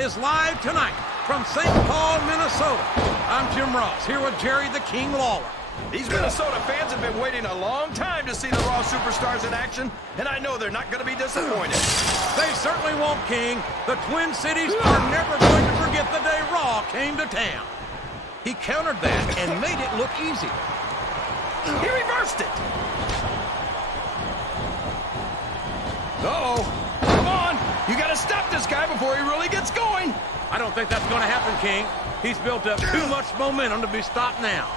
is live tonight from St. Paul, Minnesota. I'm Jim Ross, here with Jerry the King Lawler. These Minnesota fans have been waiting a long time to see the Raw Superstars in action, and I know they're not going to be disappointed. They certainly won't, King. The Twin Cities are never going to forget the day Raw came to town. He countered that and made it look easy. He reversed it. Uh-oh. Come on. You got to stop this guy before he really gets going. I don't think that's going to happen, King. He's built up too much momentum to be stopped now.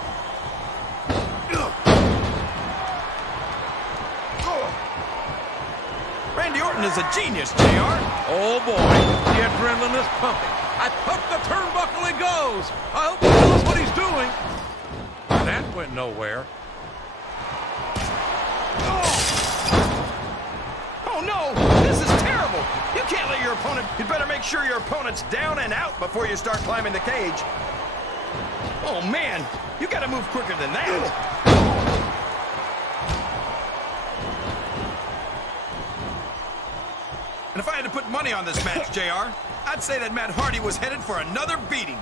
Randy Orton is a genius, JR. Oh, boy. The adrenaline is pumping. Up the turnbuckle he goes. I hope he knows what he's doing. That went nowhere. Oh, no. This is terrible. You can't let your opponent... You'd better make sure your opponent's down and out before you start climbing the cage. Oh, man. You got to move quicker than that. And if I had to put money on this match, JR, I'd say that Matt Hardy was headed for another beating.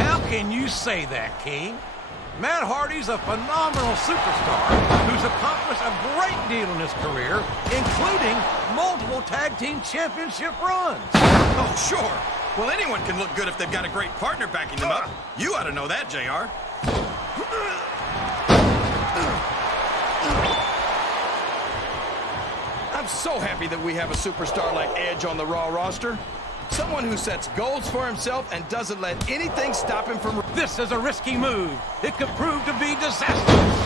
How can you say that, King? Matt Hardy's a phenomenal superstar who's accomplished a great deal in his career, including multiple tag team championship runs. Oh, sure. Well, anyone can look good if they've got a great partner backing them up. You ought to know that, JR. I'm so happy that we have a superstar like Edge on the Raw roster. Someone who sets goals for himself and doesn't let anything stop him from... This is a risky move. It could prove to be disastrous.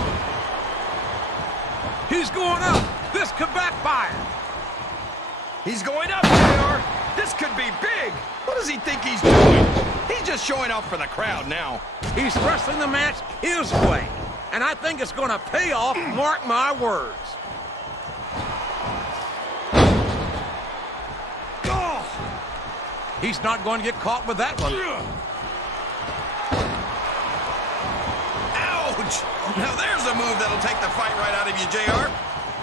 He's going up. This could backfire. He's going up, JR. This could be big. What does he think he's doing? He's just showing off for the crowd now. He's wrestling the match his way. And I think it's going to pay off, mark my words. He's not going to get caught with that one. Ouch! Now there's a move that'll take the fight right out of you, JR.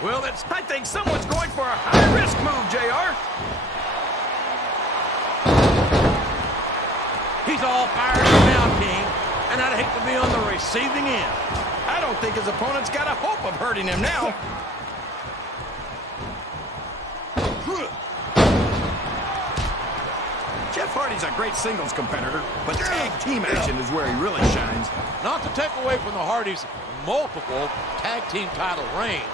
Well, I think someone's going for a high-risk move, JR. He's all fired up now, King, and I'd hate to be on the receiving end. I don't think his opponent's got a hope of hurting him now. Jeff Hardy's a great singles competitor, but tag team action is where he really shines. Not to take away from the Hardys' multiple tag team title reigns,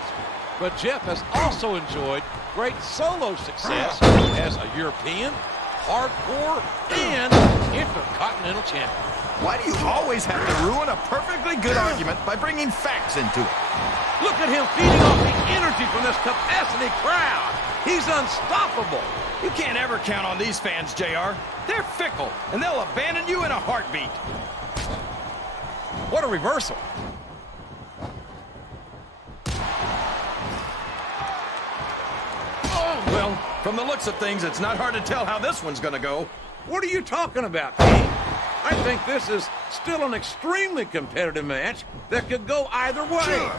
but Jeff has also enjoyed great solo success as a European, hardcore, and intercontinental champion. Why do you always have to ruin a perfectly good argument by bringing facts into it? Look at him feeding off the energy from this capacity crowd. He's unstoppable. You can't ever count on these fans, JR. They're fickle, and they'll abandon you in a heartbeat. What a reversal. Oh, well, from the looks of things, it's not hard to tell how this one's going to go. What are you talking about, King? I think this is still an extremely competitive match that could go either way.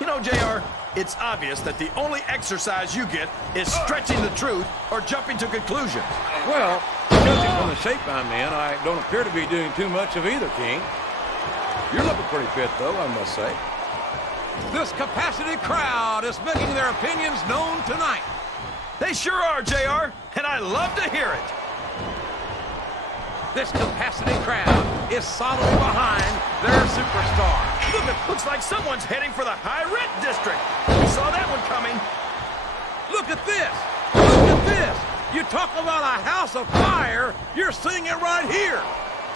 You know, JR, it's obvious that the only exercise you get is stretching the truth or jumping to conclusions. Well, judging from the shape I'm in, I don't appear to be doing too much of either, King. You're looking pretty fit, though, I must say. This capacity crowd is making their opinions known tonight. They sure are, JR, and I love to hear it. This capacity crowd is solidly behind their superstar. Looks like someone's heading for the high rent district. We saw that one coming. Look at this. Look at this. You talk about a house of fire, you're seeing it right here.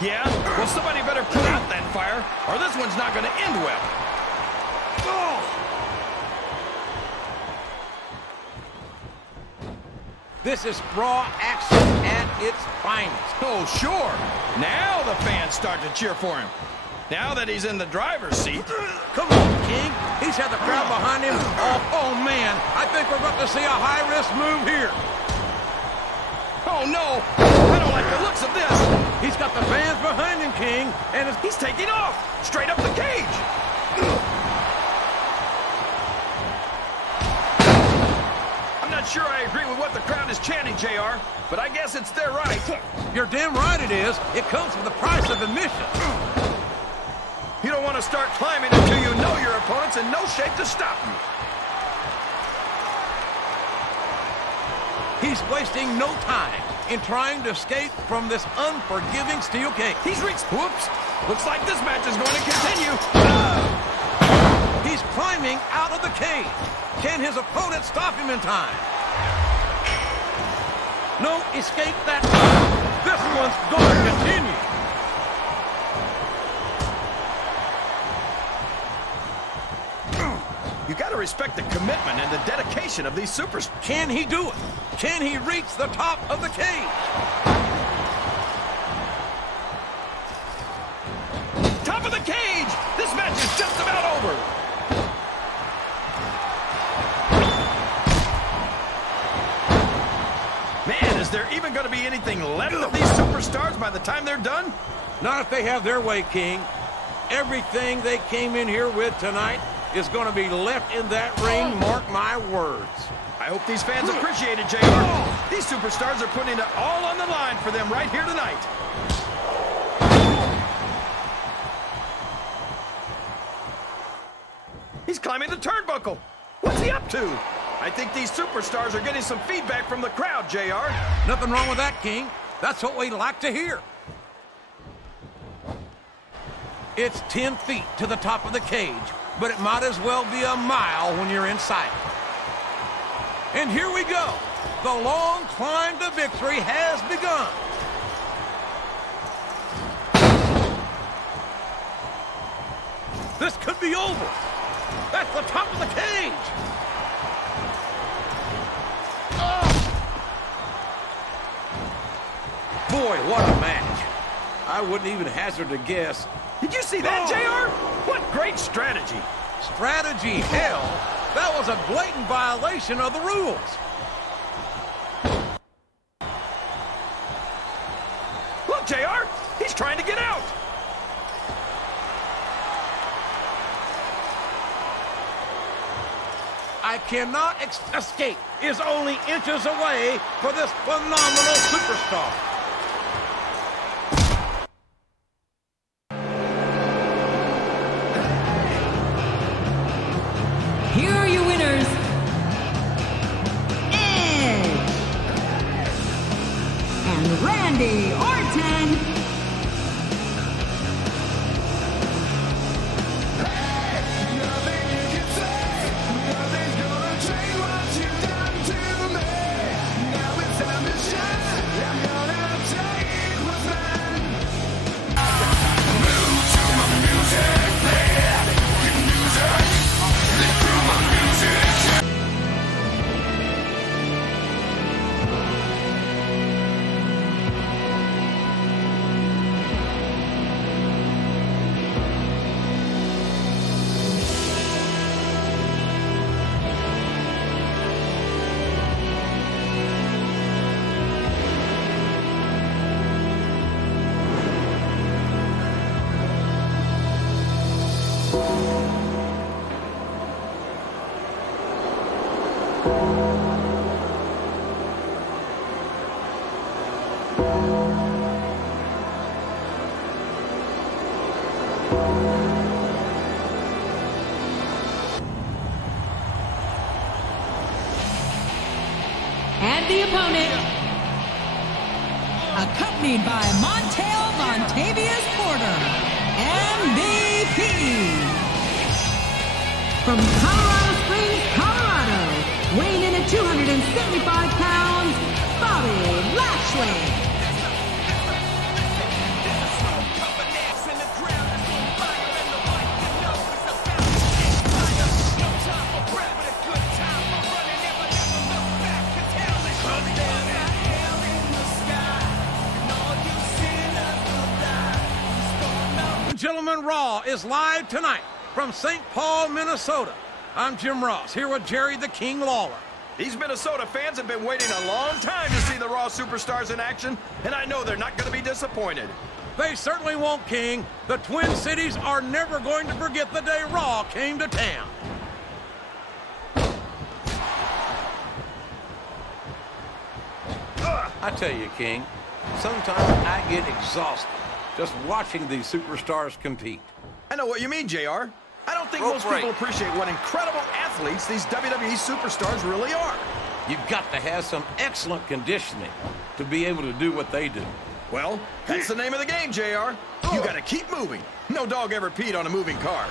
Yeah? Well, somebody better put out that fire, or this one's not going to end well. Oh. This is Raw action at its finest. Oh, sure. Now the fans start to cheer for him. Now that he's in the driver's seat. Come on, King. He's had the crowd behind him. Oh, man. I think we're about to see a high-risk move here. Oh, no. I don't like the looks of this. He's got the fans behind him, King, and he's taking off. Straight up the cage. I'm not sure I agree with what the crowd crowd is chanting, JR, but I guess it's their right. You're damn right it is. It comes with the price of admission. You don't want to start climbing until you know your opponent's in no shape to stop you. He's wasting no time in trying to escape from this unforgiving steel cage. He's reached... Whoops. Looks like this match is going to continue. He's climbing out of the cage. Can his opponent stop him in time? No escape that time. This one's going to continue. You got to respect the commitment and the dedication of these supers. Can he do it? Can he reach the top of the cage? Top of the cage! This match is just about over. Man, is there even going to be anything left of these superstars by the time they're done? Not if they have their way, King. Everything they came in here with tonight is going to be left in that ring, mark my words. I hope these fans appreciate it, JR. These superstars are putting it all on the line for them right here tonight. He's climbing the turnbuckle. What's he up to? I think these superstars are getting some feedback from the crowd, JR. Nothing wrong with that, King. That's what we like to hear. It's 10 feet to the top of the cage, but it might as well be a mile when you're inside. And here we go. The long climb to victory has begun. This could be over. That's the top of the cage. Oh. Boy, what a match. I wouldn't even hazard a guess. Did you see that, JR? What great strategy. Strategy, hell. That was a blatant violation of the rules. Look, JR, he's trying to get out. I cannot escape is only inches away for this phenomenal superstar. Here are your winners, Edge and Randy Orton. And the opponent, accompanied by Montel Montavious Porter, MVP. From Colorado Springs, Colorado, weighing in at 275 pounds, Bobby Lashley. Gentlemen, Raw is live tonight from St. Paul, Minnesota. I'm Jim Ross, here with Jerry the King Lawler. These Minnesota fans have been waiting a long time to see the Raw superstars in action, and I know they're not going to be disappointed. They certainly won't, King. The Twin Cities are never going to forget the day Raw came to town. tell you, King, sometimes I get exhausted just watching these superstars compete. I know what you mean, JR. I don't think most people appreciate what incredible athletes these WWE superstars really are. You've got to have some excellent conditioning to be able to do what they do. Well, that's the name of the game, JR. You got to keep moving. No dog ever peed on a moving car.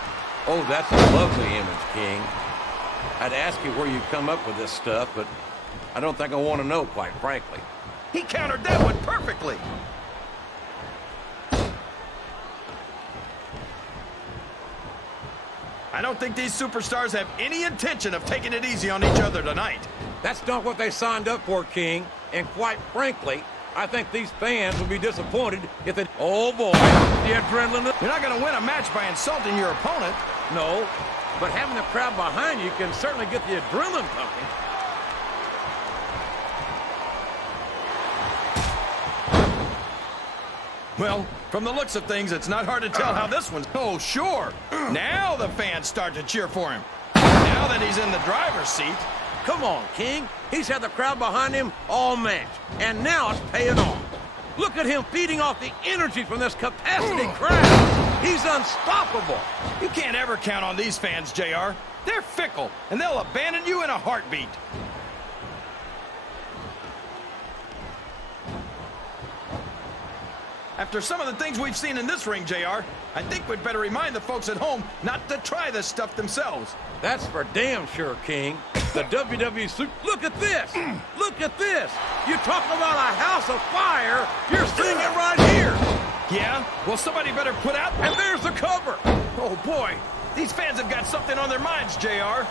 Oh, that's a lovely image, King. I'd ask you where you come up with this stuff, but I don't think I want to know, quite frankly. He countered that one perfectly. I don't think these superstars have any intention of taking it easy on each other tonight. That's not what they signed up for, King. And quite frankly, I think these fans would be disappointed if they... Oh, boy, the adrenaline... You're not going to win a match by insulting your opponent. No, but having the crowd behind you can certainly get the adrenaline pumping. Well, from the looks of things, it's not hard to tell how this one's... Oh, sure. Now the fans start to cheer for him. Now that he's in the driver's seat. Come on, King. He's had the crowd behind him all match, and now it's paying off. Look at him feeding off the energy from this capacity crowd. He's unstoppable. You can't ever count on these fans, JR. They're fickle, and they'll abandon you in a heartbeat. After some of the things we've seen in this ring, JR, I think we'd better remind the folks at home not to try this stuff themselves. That's for damn sure, King. The WWE Super... Look at this! Look at this! You talk about a house of fire, you're seeing it right here! Yeah? Well, somebody better put out... And there's the cover! Oh, boy. These fans have got something on their minds, JR.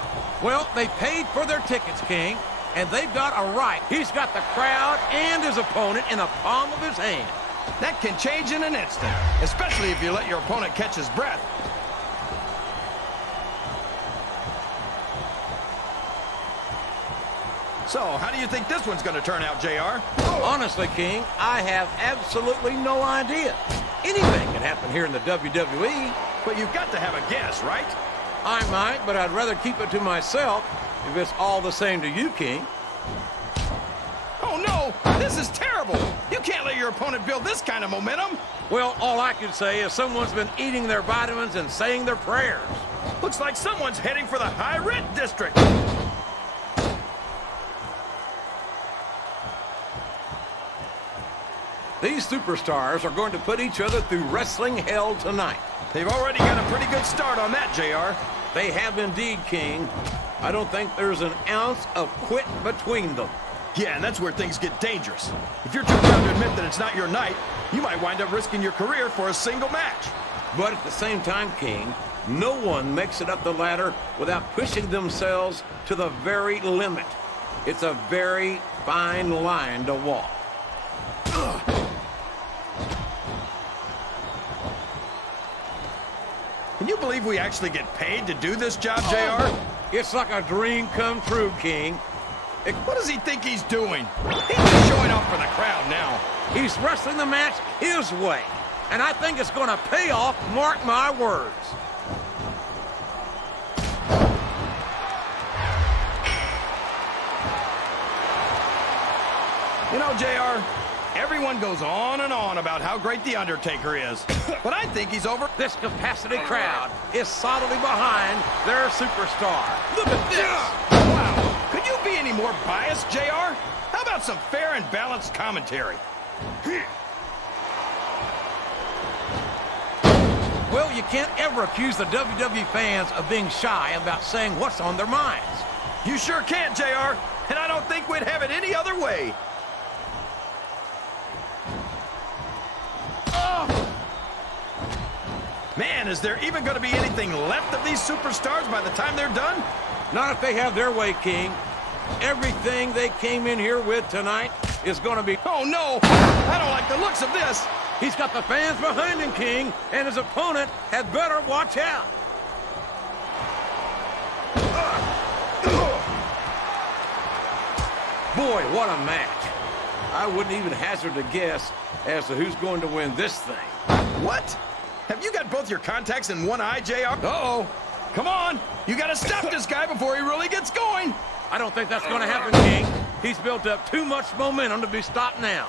Well, they paid for their tickets, King, and they've got a right. He's got the crowd and his opponent in the palm of his hand. That can change in an instant, especially if you let your opponent catch his breath. So, how do you think this one's going to turn out, JR? Honestly, King, I have absolutely no idea. Anything can happen here in the WWE. But you've got to have a guess, right? I might, but I'd rather keep it to myself if it's all the same to you, King. Oh, no! This is terrible! You can't let your opponent build this kind of momentum! Well, all I can say is someone's been eating their vitamins and saying their prayers. Looks like someone's heading for the high-rent district! These superstars are going to put each other through wrestling hell tonight. They've already got a pretty good start on that, JR. They have indeed, King. I don't think there's an ounce of quit between them. Yeah, and that's where things get dangerous. If you're too proud to admit that it's not your night, you might wind up risking your career for a single match. But at the same time, King, no one makes it up the ladder without pushing themselves to the very limit. It's a very fine line to walk. Can you believe we actually get paid to do this job, JR? It's like a dream come true, King. What does he think he's doing? He's just showing off for the crowd now. He's wrestling the match his way, and I think it's going to pay off, mark my words. You know, JR, everyone goes on and on about how great The Undertaker is, but I think he's over. This capacity crowd is solidly behind their superstar. Look at this. Wow. Could you be any more biased, JR? How about some fair and balanced commentary? Well, you can't ever accuse the WWE fans of being shy about saying what's on their minds. You sure can't, JR, and I don't think we'd have it any other way. Man, is there even going to be anything left of these superstars by the time they're done? Not if they have their way, King. Everything they came in here with tonight is going to be... Oh, no! I don't like the looks of this! He's got the fans behind him, King, and his opponent had better watch out. Boy, what a match. I wouldn't even hazard a guess as to who's going to win this thing. What? Have you got both your contacts in one eye, JR? Uh-oh. Come on. You got to stop this guy before he really gets going. I don't think that's going to happen, King. He's built up too much momentum to be stopped now.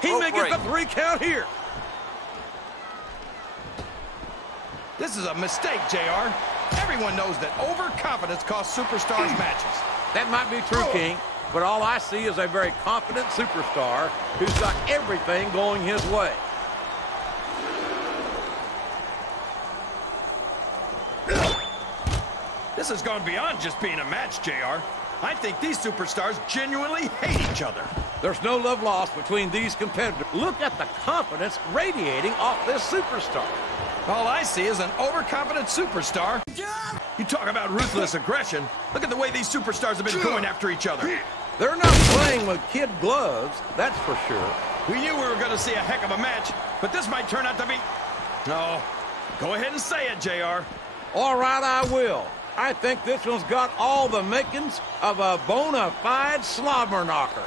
He may get the 3 count here. This is a mistake, JR. Everyone knows that overconfidence costs superstars matches. That might be true, King, but all I see is a very confident superstar who's got everything going his way. This has gone beyond just being a match, JR. I think these superstars genuinely hate each other. There's no love lost between these competitors. Look at the confidence radiating off this superstar. All I see is an overconfident superstar. You talk about ruthless aggression. Look at the way these superstars have been going after each other. They're not playing with kid gloves, that's for sure. We knew we were going to see a heck of a match, but this might turn out to be... No. Go ahead and say it, JR. All right, I will. I think this one's got all the makings of a bona fide slobber knocker.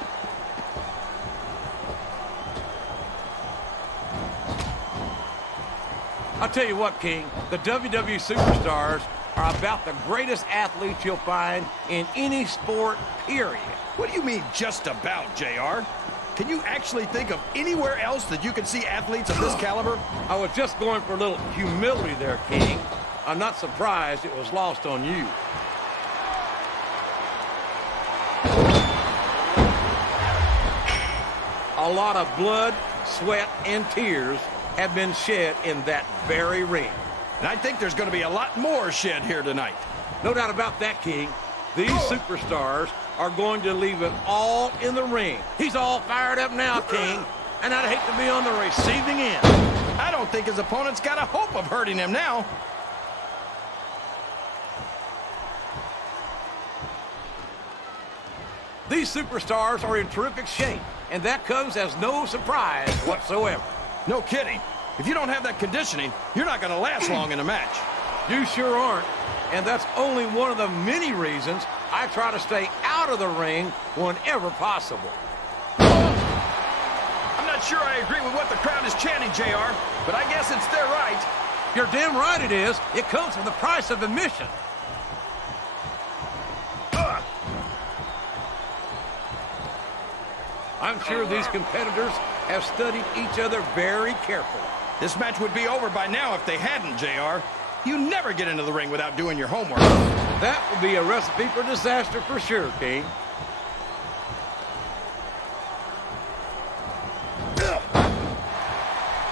I'll tell you what, King, the WWE superstars are about the greatest athletes you'll find in any sport, period. What do you mean, just about, JR? Can you actually think of anywhere else that you can see athletes of this caliber? I was just going for a little humility there, King. I'm not surprised it was lost on you. A lot of blood, sweat, and tears have been shed in that very ring. And I think there's going to be a lot more shed here tonight. No doubt about that, King. These superstars are going to leave it all in the ring. He's all fired up now, King, and I'd hate to be on the receiving end. I don't think his opponent's got a hope of hurting him now. These superstars are in terrific shape, and that comes as no surprise whatsoever. No kidding. If you don't have that conditioning, you're not going to last long in a match. You sure aren't. And that's only one of the many reasons I try to stay out of the ring whenever possible. I'm not sure I agree with what the crowd is chanting, JR, but I guess it's their right. You're damn right it is. It comes with the price of admission. I'm sure these competitors have studied each other very carefully. This match would be over by now if they hadn't, JR. You never get into the ring without doing your homework. That would be a recipe for disaster for sure, King.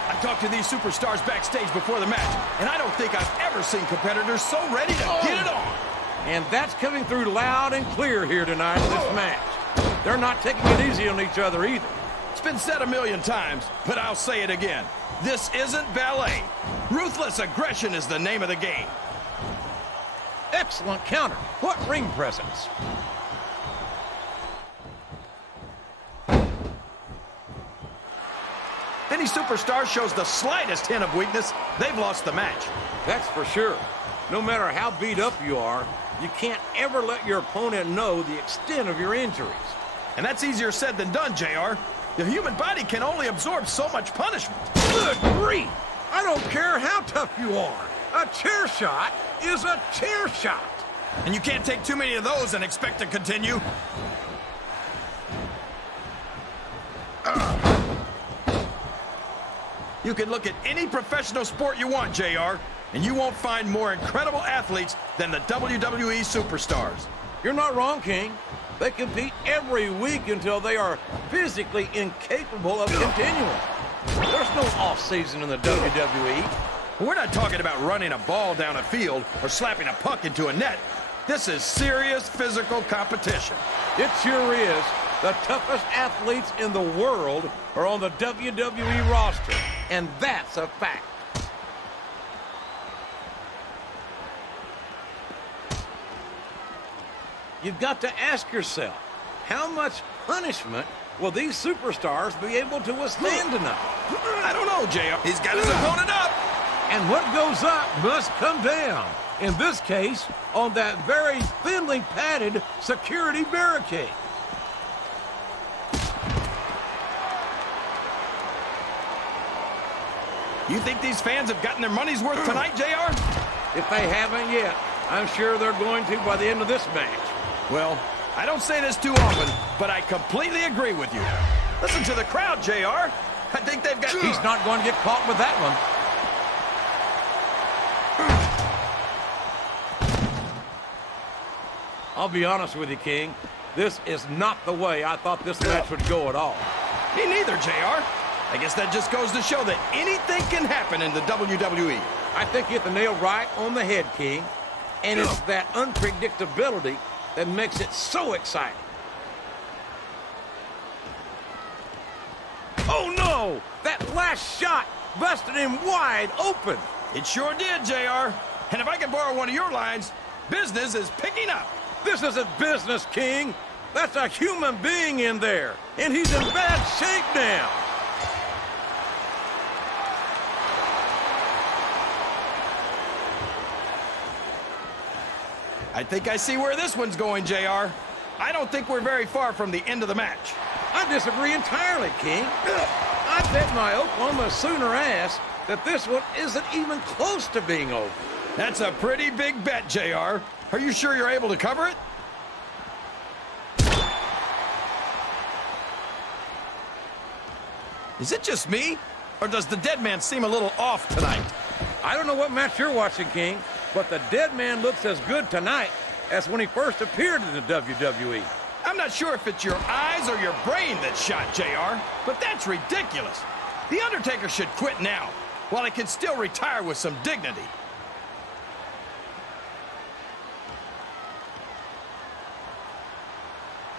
I talked to these superstars backstage before the match, and I don't think I've ever seen competitors so ready to get it on. And that's coming through loud and clear here tonight in this match. They're not taking it easy on each other either. It's been said a million times, but I'll say it again. This isn't ballet. Ruthless aggression is the name of the game. Excellent counter. What ring presence. If any superstar shows the slightest hint of weakness, they've lost the match. That's for sure. No matter how beat up you are, you can't ever let your opponent know the extent of your injuries. And that's easier said than done, JR. The human body can only absorb so much punishment. Good grief! I don't care how tough you are. A chair shot is a chair shot. And you can't take too many of those and expect to continue. You can look at any professional sport you want, JR, and you won't find more incredible athletes than the WWE superstars. You're not wrong, King. They compete every week until they are physically incapable of continuing. There's no off-season in the WWE. We're not talking about running a ball down a field or slapping a puck into a net. This is serious physical competition. It sure is. The toughest athletes in the world are on the WWE roster, and that's a fact. You've got to ask yourself, how much punishment will these superstars be able to withstand tonight? I don't know, JR. He's got his opponent up. And what goes up must come down. In this case, on that very thinly padded security barricade. You think these fans have gotten their money's worth tonight, JR? If they haven't yet, I'm sure they're going to by the end of this match. Well, I don't say this too often, but I completely agree with you. Listen to the crowd, JR. I think they've got... He's not going to get caught with that one. I'll be honest with you, King. This is not the way I thought this match would go at all. Me neither, JR. I guess that just goes to show that anything can happen in the WWE. I think you hit the nail right on the head, King. And it's that unpredictability that makes it so exciting. Oh, no! That last shot busted him wide open. It sure did, JR. And if I can borrow one of your lines, business is picking up. This isn't business, King. That's a human being in there, and he's in bad shape now. I think I see where this one's going, JR. I don't think we're very far from the end of the match. I disagree entirely, King. I bet my Oklahoma Sooner ass that this one isn't even close to being over. That's a pretty big bet, JR. Are you sure you're able to cover it? Is it just me? Or does the dead man seem a little off tonight? I don't know what match you're watching, King, but the dead man looks as good tonight as when he first appeared in the WWE. I'm not sure if it's your eyes or your brain that shot, JR, but that's ridiculous. The Undertaker should quit now, while he can still retire with some dignity.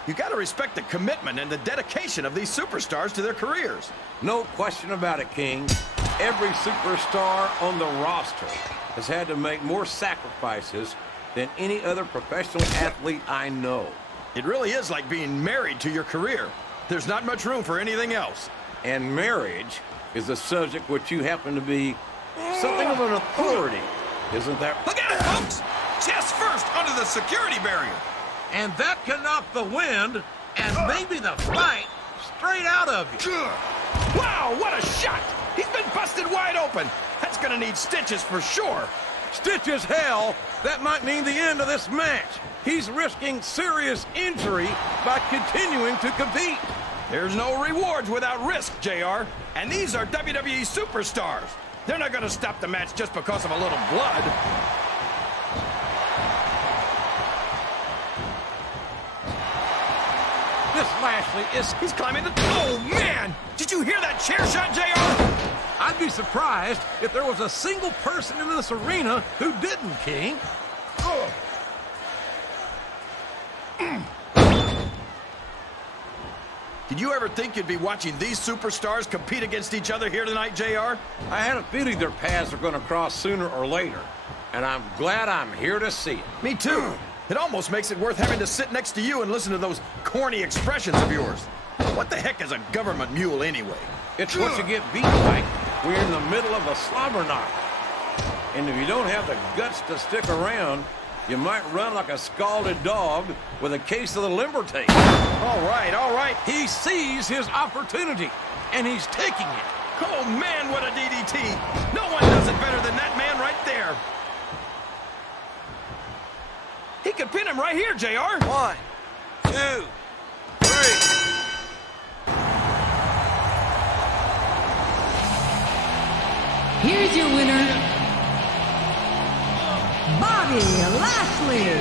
You got to respect the commitment and the dedication of these superstars to their careers. No question about it, King. Every superstar on the roster has had to make more sacrifices than any other professional athlete I know. It really is like being married to your career. There's not much room for anything else. And marriage is a subject which you happen to be something of an authority, isn't that? Look at it, folks! Chest first under the security barrier. And that can knock the wind and maybe the fight straight out of you. Wow, what a shot! He's been busted wide open. That's gonna need stitches for sure. Stitches, hell, that might mean the end of this match. He's risking serious injury by continuing to compete. There's no rewards without risk, JR. And these are WWE superstars. They're not gonna stop the match just because of a little blood. This Lashley is... He's climbing the... Oh, man! Did you hear that chair shot, JR? I'd be surprised if there was a single person in this arena who didn't, King. Did you ever think you'd be watching these superstars compete against each other here tonight, JR? I had a feeling their paths are going to cross sooner or later, and I'm glad I'm here to see it. Me too. It almost makes it worth having to sit next to you and listen to those corny expressions of yours. What the heck is a government mule anyway? It's what you get beat like when you're in the middle of a slobber knock. And if you don't have the guts to stick around, you might run like a scalded dog with a case of the limber tape. All right, all right. He sees his opportunity, and he's taking it. Oh, man, what a DDT. No one does it better than that man right there. He could pin him right here, JR. 1, 2, 3. Here's your winner, Bobby Lashley.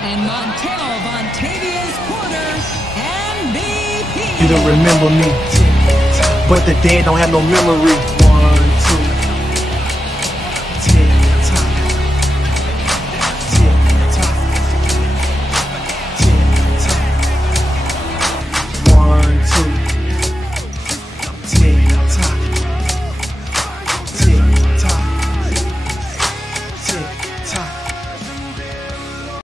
And Montel Vontavious Porter, MVP. You don't remember me, but the dead don't have no memory.